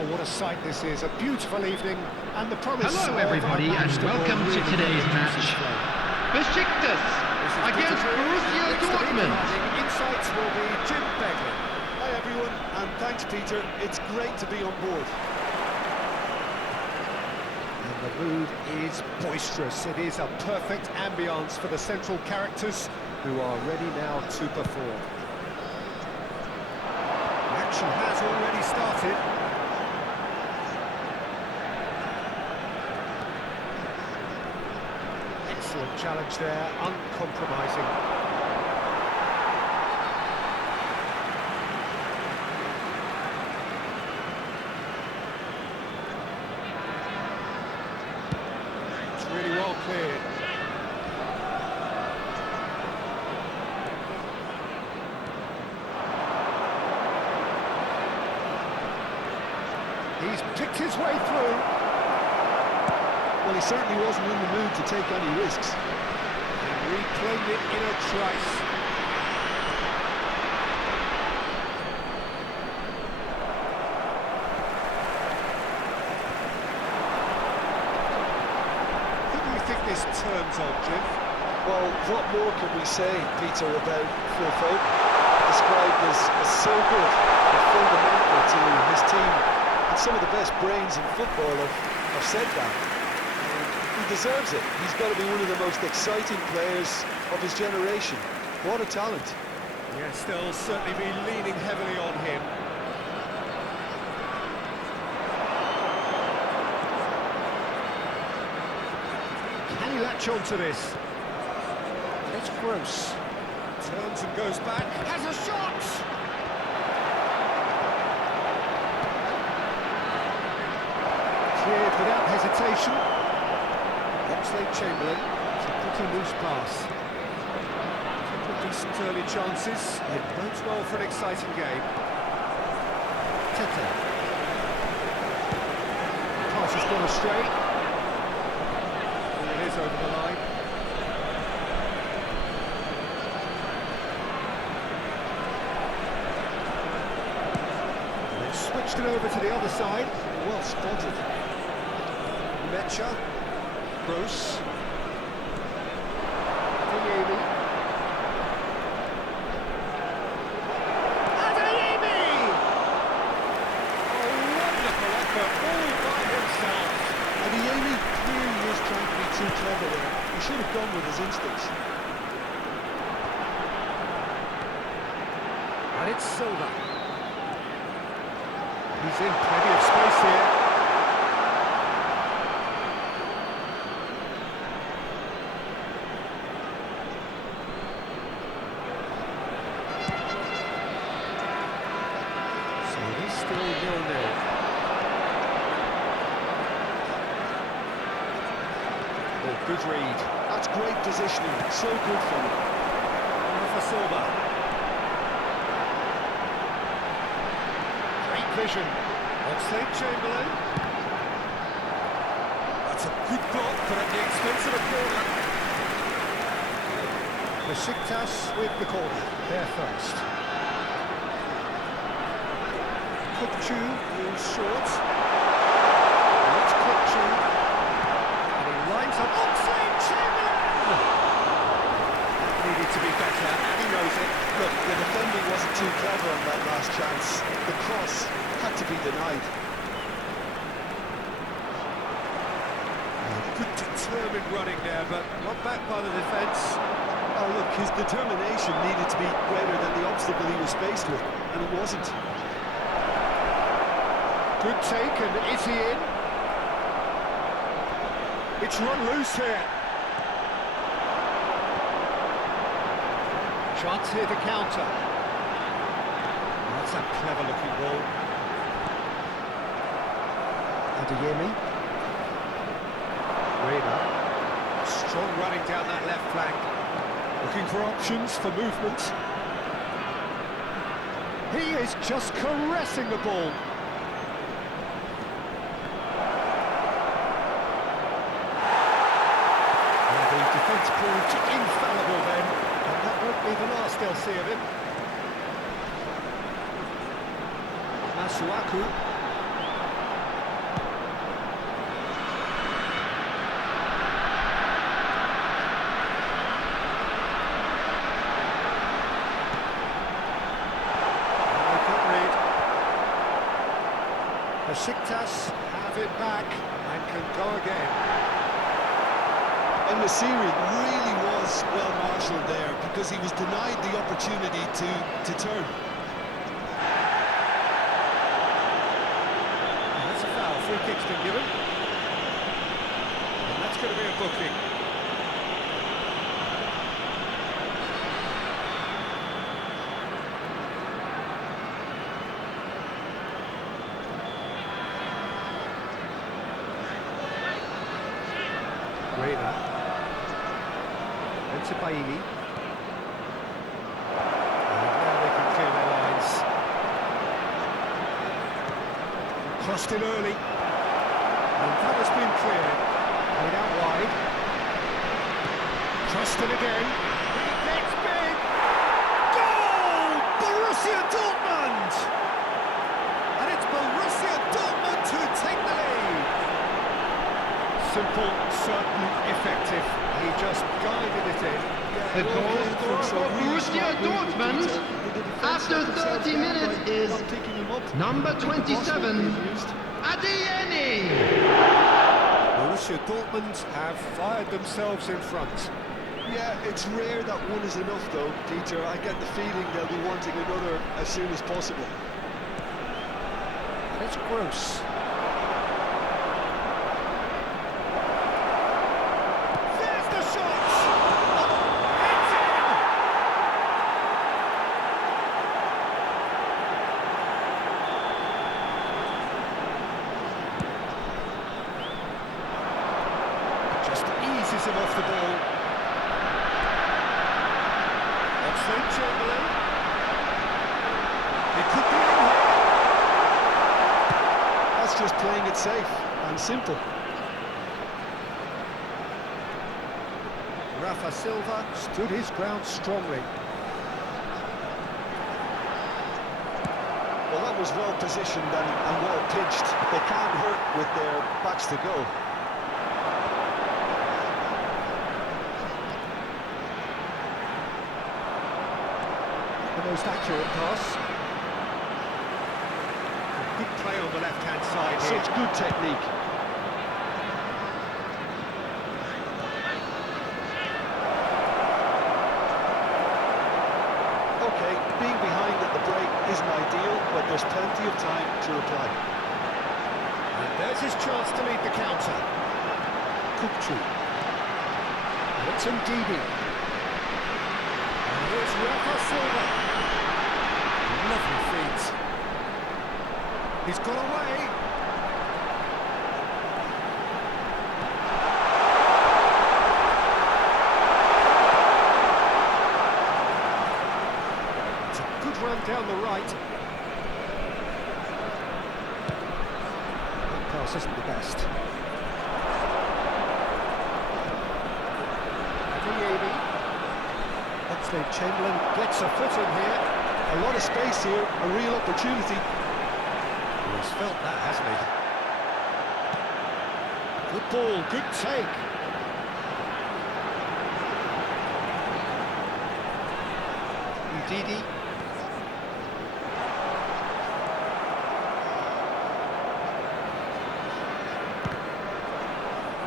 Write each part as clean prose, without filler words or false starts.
Oh, what a sight this is. A beautiful evening, and the promise. Hello everybody, and welcome to today's match. Besiktas against Borussia Dortmund. Insights will be Jim Begley. Hi everyone, and thanks Peter. It's great to be on board. And the mood is boisterous. It is a perfect ambience for the central characters who are ready now to perform. The action has already started. Excellent challenge there, uncompromising. It's really well cleared. He's picked his way through. Well, he certainly wasn't in the mood to take any risks. And reclaimed it in a trice. Who do you think this turns on, Jim? Well, what more can we say, Peter, about Phil Foden? Described as so good and fundamental to his team. And some of the best brains in football have said that. He deserves it. He's got to be one of the most exciting players of his generation. What a talent. Yes, they'll certainly be leaning heavily on him. Can he latch on to this? It's Gross. Turns and goes back. Has a shot! Cleared without hesitation. Oxlade-Chamberlain, it's a pretty loose pass. Couple of decent early chances. It bodes well for an exciting game. Tete. Pass has gone astray. And it is over the line. And they've switched it over to the other side. Well spotted. Mecha. Gross. Adeyemi. Adeyemi! A wonderful effort all by himself. Adeyemi clearly is trying to be too clever there. He should have gone with his instincts. And it's Silva. He's in plenty of space here. Still 0-0. Oh, good read. That's great positioning. So good from him. For Silva. Great vision. Oxlade-Chamberlain. That's a good block, but at the expense of a corner. Besiktas with the corner. They're first. Kukçu moves short. That's Kukçu. And he lines up Oxlade-Chamberlain! That needed to be better, and he knows it. Look, the defending wasn't too clever on that last chance. The cross had to be denied. Good determined running there, but not back by the defence. Oh, look, his determination needed to be greater than the obstacle he was faced with, and it wasn't. Good take, and is he in? It's run loose here. Chance here to counter. That's a clever-looking ball. Adeyemi. Reina. Strong running down that left flank. Looking for options for movement. He is just caressing the ball. Defence proved infallible then, and that won't be the last they'll see of him. Masuaku. Besiktas have it back and can go again. And Nasiri really was well marshalled there because he was denied the opportunity to turn. That's a foul. Free kick's been given. And that's going to be a booking. Reina. Into Bailey. And now they can clear their lines. Crossed in early. And that has been cleared. Played out wide. Crossed in again. He gets big. Goal! Borussia Dortmund! And it's Borussia Dortmund who take the lead. Simple, certain, effective. He just guided it in. The goal scorer for Borussia Dortmund after 30 minutes is number 27, Adeyemi. Borussia Dortmund have fired themselves in front. Yeah, it's rare that one is enough though, Peter. I get the feeling they'll be wanting another as soon as possible. And it's Gross. There's the shot! Oh, it's in! Just eases him off the ball. Oxlade-Chamberlain. It could be in here. That's just playing it safe and simple. Rafa Silva stood his ground strongly. Well, that was well positioned and well pitched. They can't hurt with their backs to goal. The most accurate pass. Good play on the left-hand side here. Such good technique. Okay, being behind at the break isn't ideal, but there's plenty of time to reply. And there's his chance to lead the counter. Kukçu. It's Ndidi. And here's Rafa Silva. Lovely feet. He's got away. It's a good run down the right. That pass isn't the best. Adeyemi. Oxlade-Chamberlain gets a foot in here. A lot of space here, a real opportunity. He's felt that, hasn't he? Good ball, good take. Ndidi.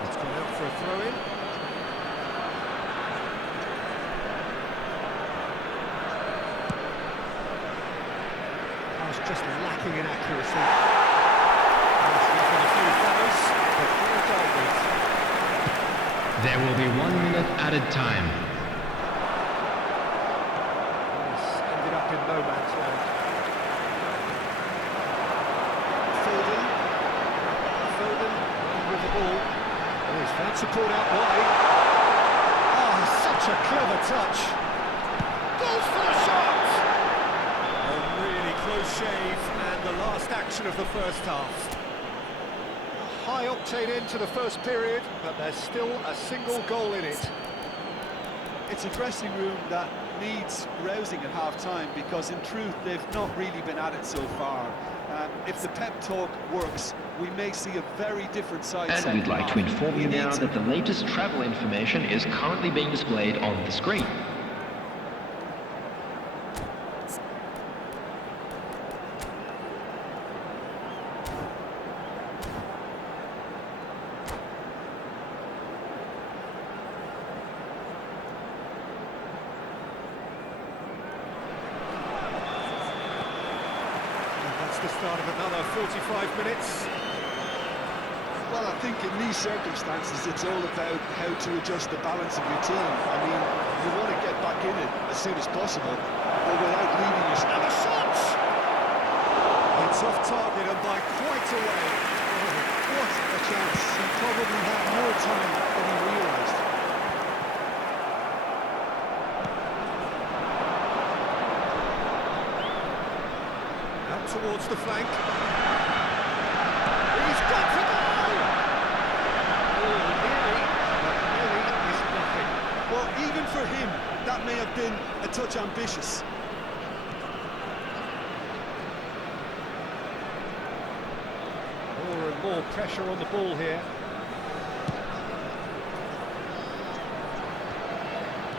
It's gone out for a throw-in. Just lacking in accuracy. There will be 1 minute added time. He's ended up in no man's land. Foden with the ball. Oh, he's found support out wide. Oh, such a clever touch. Goes for the shot! A really close shave, and the last action of the first half. A high-octane end to the first period, but there's still a single goal in it. It's a dressing room that needs rousing at half-time because, in truth, they've not really been at it so far. If the pep talk works, we may see a very different side. And we'd like to inform you now that the latest travel information is currently being displayed on the screen. start of another 45 minutes. Well, I think in these circumstances, it's all about how to adjust the balance of your team. I mean, you want to get back in it as soon as possible, but without leaving your... And the shot! It's off target and by quite a way. What a chance. He probably had more time than he realised. Out towards the flank. He's got to go! Oh, nearly, but nearly is nothing. Well, even for him, that may have been a touch ambitious. More and more pressure on the ball here.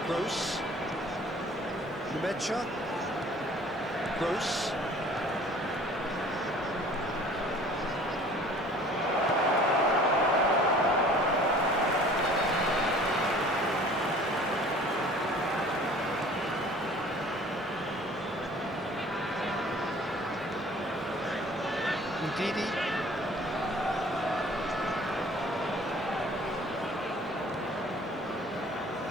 Gross. Numecha. Gross. Ndidi.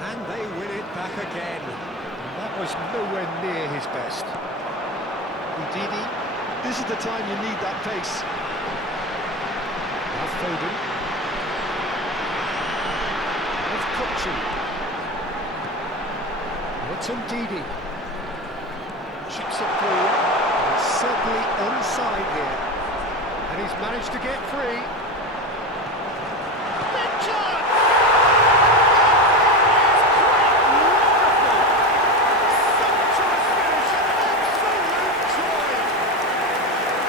And they win it back again. And that was nowhere near his best. Ndidi. This is the time you need that pace. Now Foden. It's Kukçu. It's Ndidi. Chips it through. It's certainly onside here. And he's managed to get free. Big chance! Sumptuous finish, absolute joy!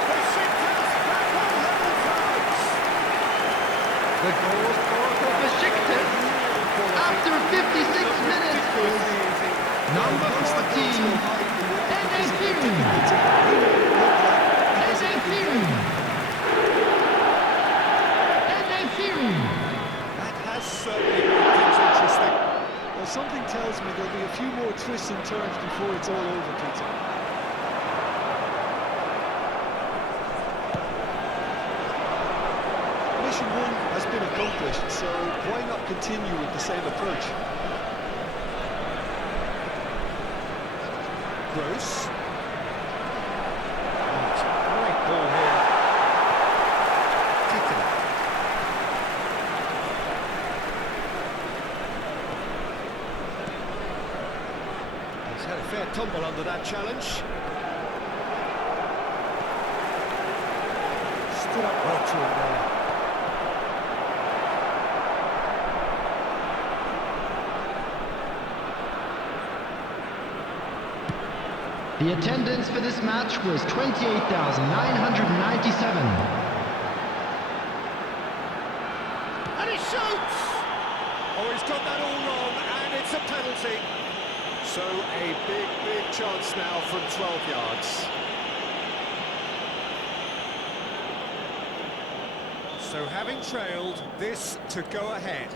Besiktas back on level terms. The goal for Besiktas after 56 minutes is number 14, That has certainly made things interesting. Well, something tells me there'll be a few more twists and turns before it's all over, Peter. Mission 1 has been accomplished, so why not continue with the same approach? Gross. Great ball here. Titan. He's had a fair tumble under that challenge. Stood up well to him there. The attendance for this match was 28,997. And he shoots! Oh, he's got that all wrong, and it's a penalty. So a big, big chance now from 12 yards. So having trailed, this to go ahead.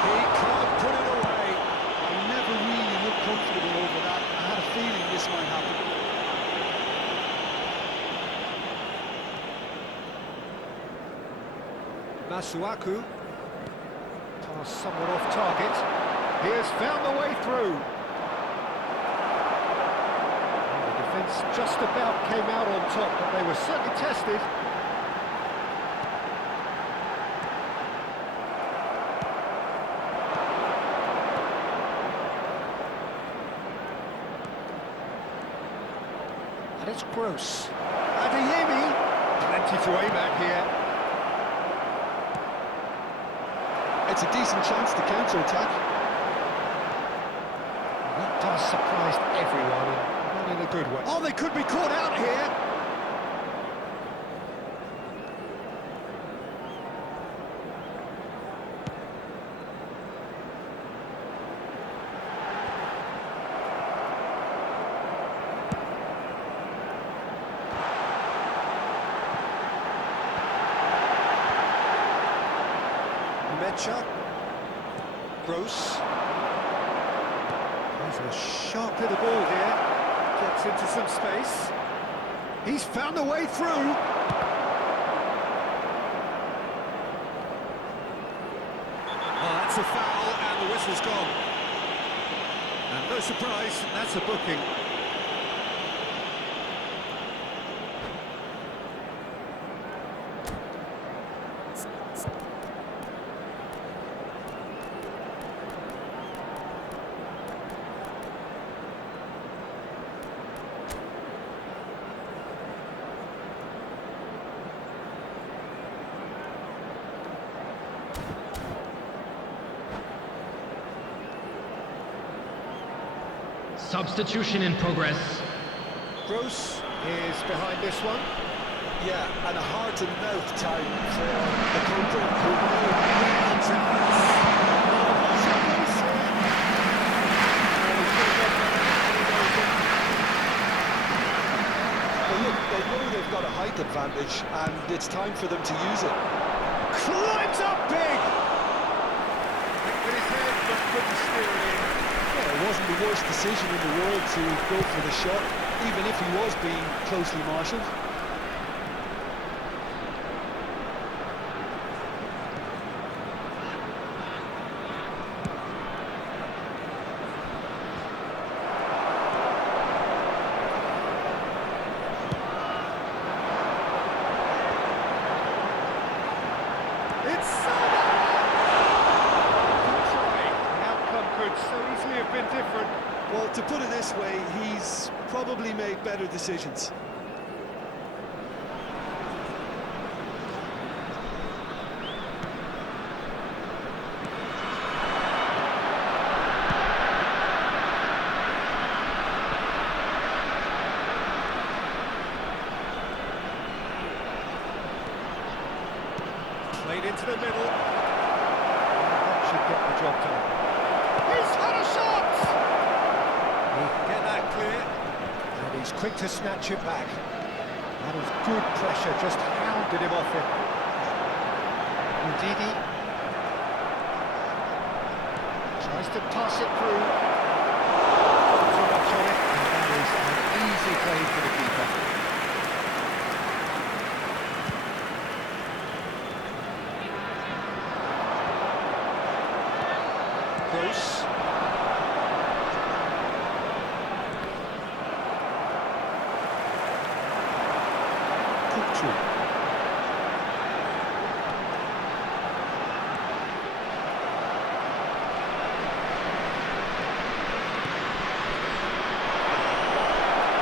He can't put it away. I never really looked comfortable over that. I had a feeling this might happen. Masuaku. Pass somewhat off target. He has found the way through. And the defence just about came out on top, but they were certainly tested. And it's Gross. Adeyemi. Plenty to aim at here. It's a decent chance to counter-attack. That does surprise everyone, and not in a good way. Oh, they could be caught out here. Fletcher. Gross. There's a sharp little ball here. Gets into some space. He's found a way through. Oh, that's a foul, and the whistle's gone. And no surprise, that's a booking. Substitution in progress. Gross is behind this one. Yeah, and a heart-and-mouth time for the culprit who Well, look, they know they've got a height advantage, and it's time for them to use it. Climbs up big! With his head, but couldn't steer it in. Well, it wasn't the worst decision in the world to go for the shot, even if he was being closely marshalled. It's Salah! Good try. The outcome could so easily have been different. Well, to put it this way, he's probably made better decisions. Played into the middle. That should get the job done. He's had a shot! He can get that clear. And he's quick to snatch it back. That was good pressure, just hounded him off it. Ndidi tries to pass it through. Too much on it, and that is an easy play for the keeper. Gross. Kukçu.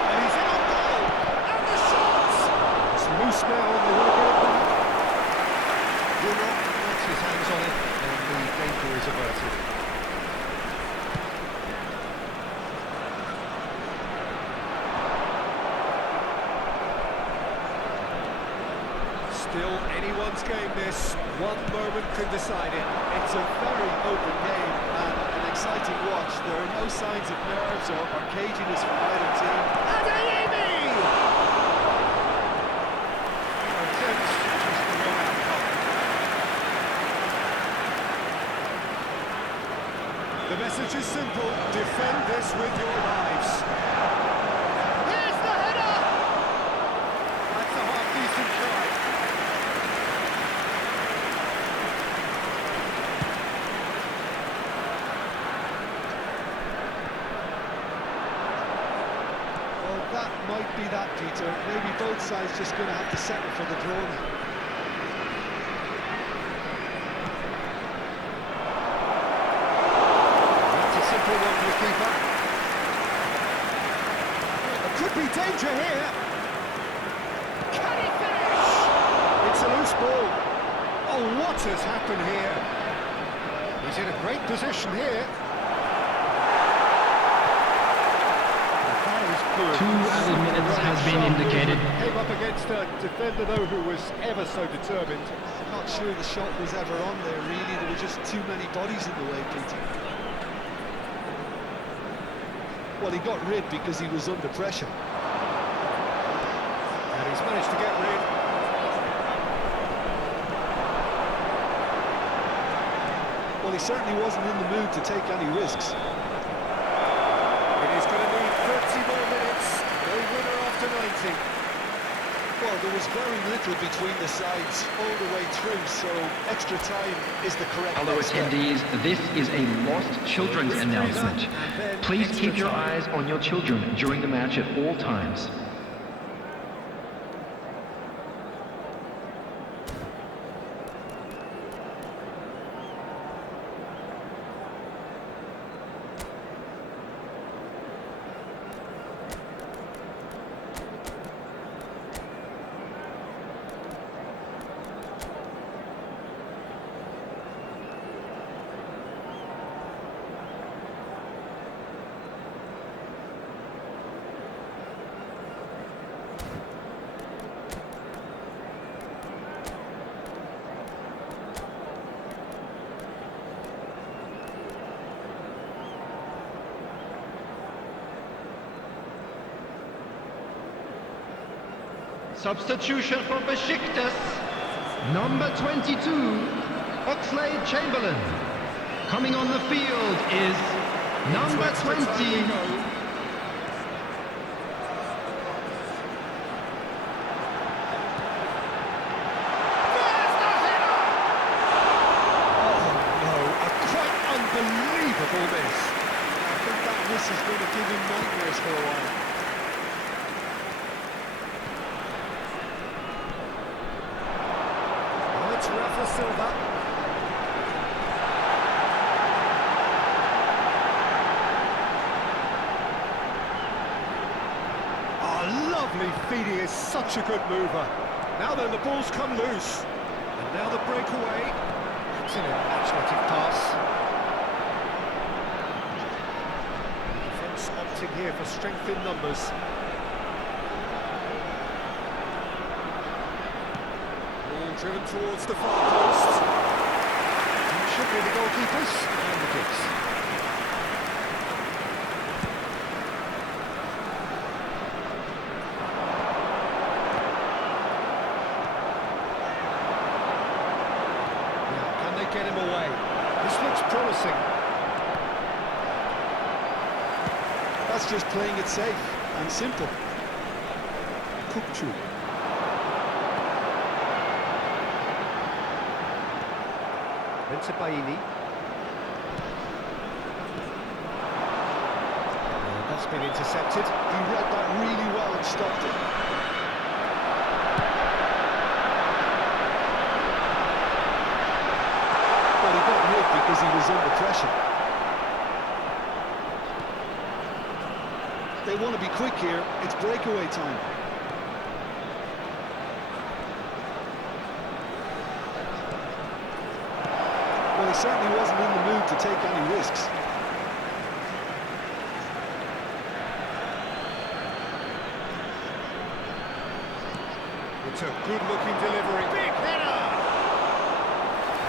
And he's in on goal. And the shot! It's loose now, and they will get it back. Bruno gets his hands on it, and the danger is averted. Still anyone's game this. One moment can decide it. It's a very open game and an exciting watch. There are no signs of nerves or caginess from either team. And Amy! Attempts, just the wrong outcome. The message is simple. Defend this with your lives. Here's the header! That's a half-decent try. That might be that, Peter. Maybe both sides just going to have to settle for the draw now. That's a simple one for the keeper. There could be danger here. Can he finish? It's a loose ball. Oh, what has happened here? He's in a great position here. 2 added minutes has been indicated. Came up against a defender, though, who was ever so determined. I'm not sure the shot was ever on there, really. There were just too many bodies in the way, Peter. Well, he got rid because he was under pressure. And he's managed to get rid. Well, he certainly wasn't in the mood to take any risks. It is going to need 30 more minutes. No winner after 90. Well, there was very little between the sides all the way through, so extra time is the correct Hello next step. attendees, this is a lost children's announcement. Please keep your eyes on your children during the match at all times. Substitution for Besiktas. Number 22, Oxlade-Chamberlain. Coming on the field is number 20. Unbelievable miss. I think that miss is going to give him nightmares for a while. Oh, it's Rafa Silva. Oh, lovely feed. He is such a good mover. Now then, the ball's come loose. And now the breakaway. Excellent athletic pass. Defence opting here for strength in numbers. Ball driven towards the far post. It should be the goalkeepers and the kicks. Now, can they get him away? This looks promising. That's just playing it safe and simple. Kukçu. Bensebaini. That's been intercepted. He read that really well and stopped it. But he got hit because he was under pressure. They want to be quick here. It's breakaway time. Well, he certainly wasn't in the mood to take any risks. It's a good-looking delivery. Big header!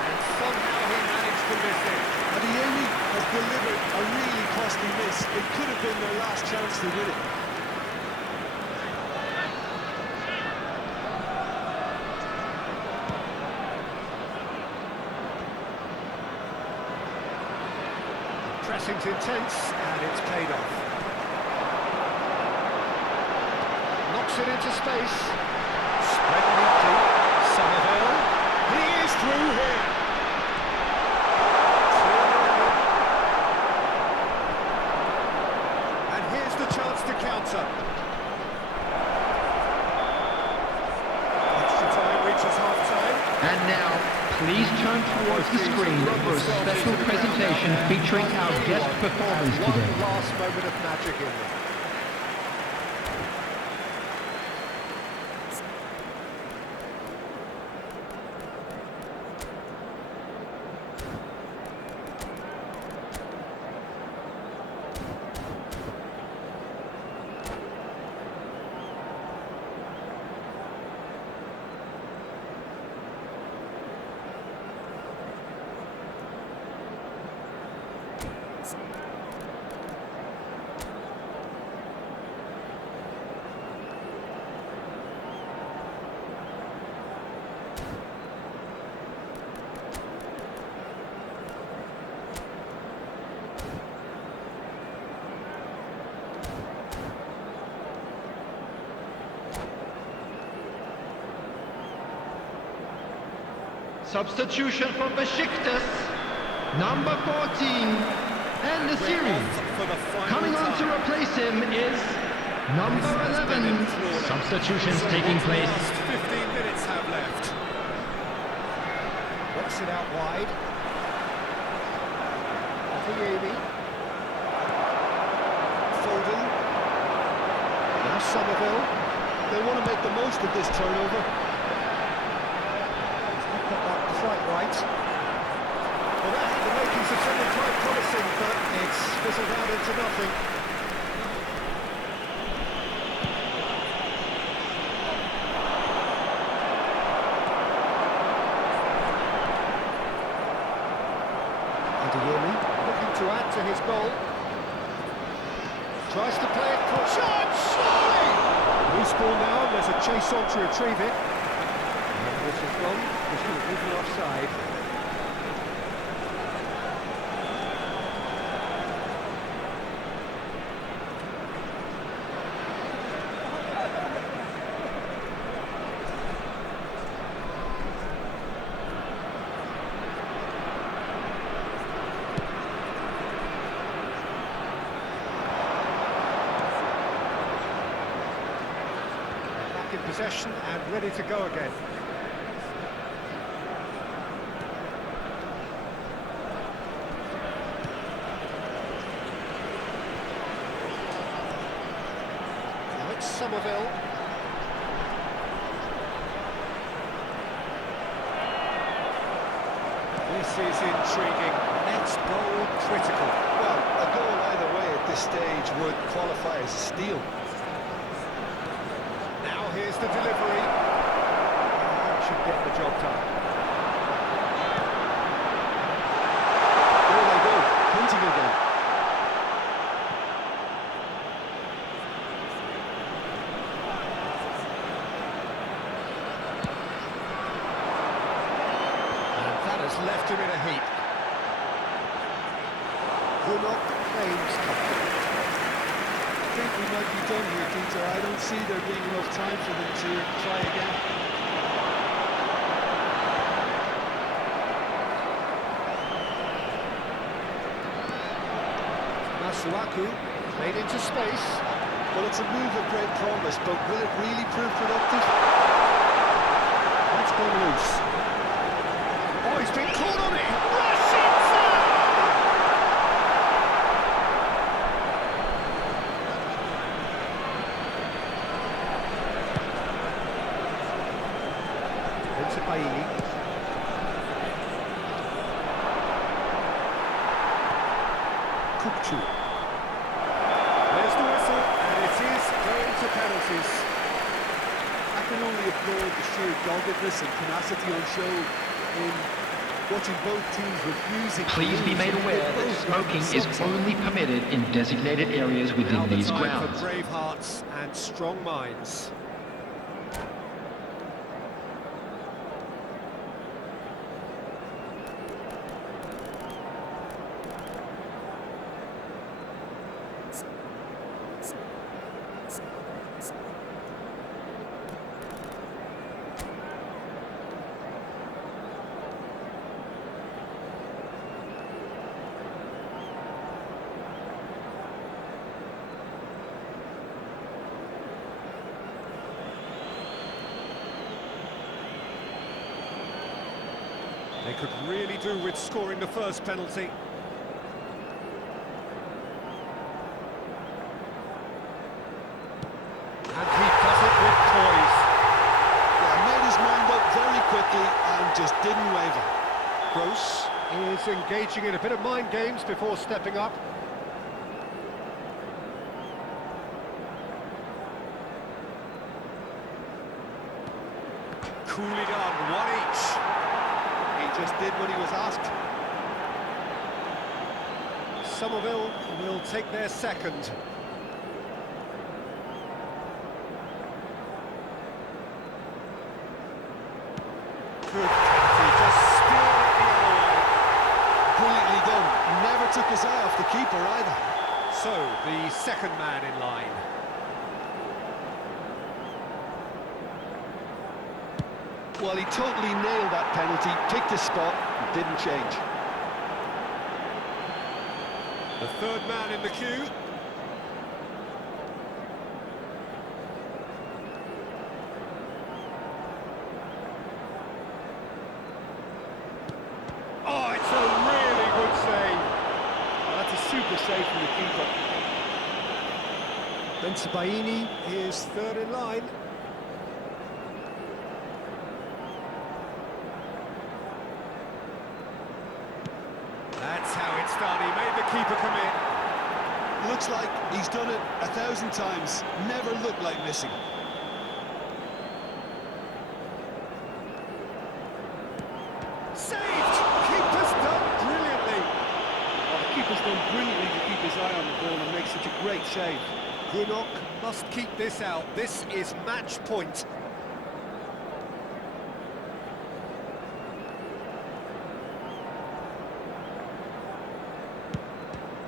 And somehow he managed to miss it. Adeyemi has delivered a really costly miss. It could have been their last chance to win it. Pressing's intense, and it's paid off. Knocks it into space. Spread neatly. Somerville. He is through here. And here's the chance to counter. Extra time reaches half-time. And now, please turn towards the screen for a special presentation featuring our guest performers today. One last moment of magic in them. Substitution for Besiktas, number 14, and the series. Coming on to replace him is number 11. Substitutions taking place. 15 minutes have left. Works it out wide. Adeyemi. Foden. Now Somerville. They want to make the most of this turnover. He's not got that quite right. Well, that had the makings of something quite promising, but it's fizzled out into nothing. Adeyemi looking to add to his goal. Tries to play it for charge, surely! Loose ball now, and there's a chase on to retrieve it. And this is gone, this is even offside. In possession and ready to go again. Now it's Somerville. This is intriguing. Next goal critical. Well, a goal either way at this stage would qualify as a steal. Here's the delivery. Should get the job done. There they go, hunting again. And that has left him in a heap. Wilmot claims comfort. I think we might be done here, Peter. I don't see there being enough time for them to try again. Masuaku made into space. Well, it's a move of great promise, but will it really prove productive? That's gone loose. Oh, he's been caught on it! Rashica! Into Bailey. Kukçu. There's the whistle, and it is going to penalties. I can only applaud the sheer doggedness and tenacity on show in watching both teams refusing. Please be made aware that smoking is only permitted in designated areas Now within the these time grounds. for brave hearts and strong minds. They could really do with scoring the first penalty. And he does it with poise. Yeah, made his mind up very quickly and just didn't waver. Gross is engaging in a bit of mind games before stepping up. Coolly done, one each. He just did what he was asked. Somerville will take their second. Good penalty, just spear it the other way. Brilliantly done. Never took his eye off the keeper either. So, the second man in line. Well, he totally nailed that penalty, picked his spot, didn't change. The third man in the queue. Oh, it's a really good save. Well, that's a super save from the keeper. Bensebaini is third in line. That's how it's done. He made the keeper come in. Looks like he's done it 1,000 times, never looked like missing. Saved! Keeper's done brilliantly. Well, the keeper's done brilliantly to keep his eye on the ball and make such a great save. Gunok must keep this out. This is match point.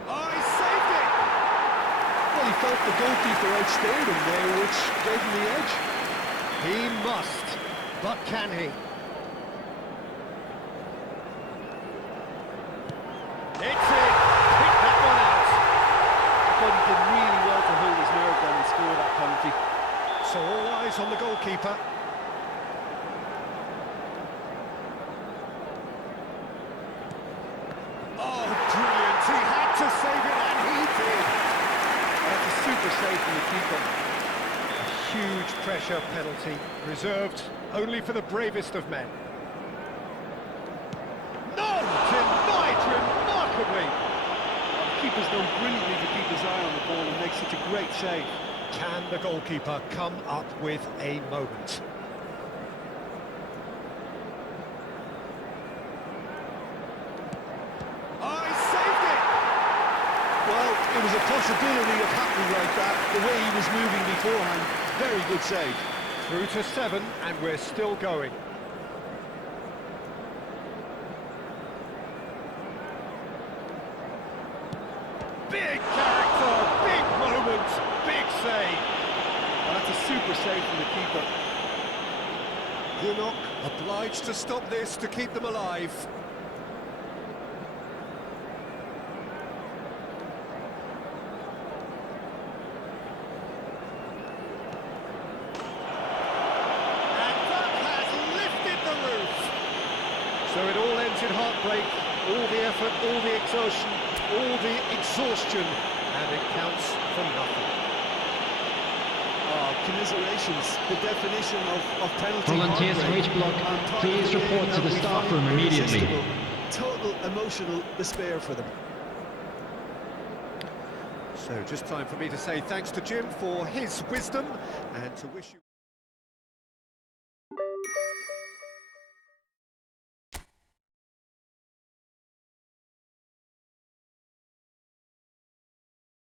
Oh, he saved it! Well, he felt the goalkeeper outstayed him there, which gave him the edge. He must, but can he? It's in! Pick that one out! I thought he did really well to hold his nerve down and score that penalty. So all eyes on the goalkeeper. Oh, brilliant! He had to save it, and he did! That's a super save from the keeper. A huge pressure penalty, reserved only for the bravest of men. No! Denied remarkably! Well, the keeper's done brilliantly to keep his eye on the ball and make such a great save. Can the goalkeeper come up with a moment? Oh, he saved it! Well, it was a possibility of happening like that, the way he was moving beforehand. Very good save. Through to 7, and we're still going. Big character, big moment, big save. Well, that's a super save from the keeper. Gunok obliged to stop this to keep them alive. And that has lifted the roof. So it all ends in heartbreak, all the effort, all the exertion, all the exhaustion, and it counts for nothing. Oh, commiserations, the definition of penalty. Volunteers for heartbreak. each block, And part of please the game report to that the we staff find room immediately. irresistible. Total emotional despair for them. So just time for me to say thanks to Jim for his wisdom and to wish you...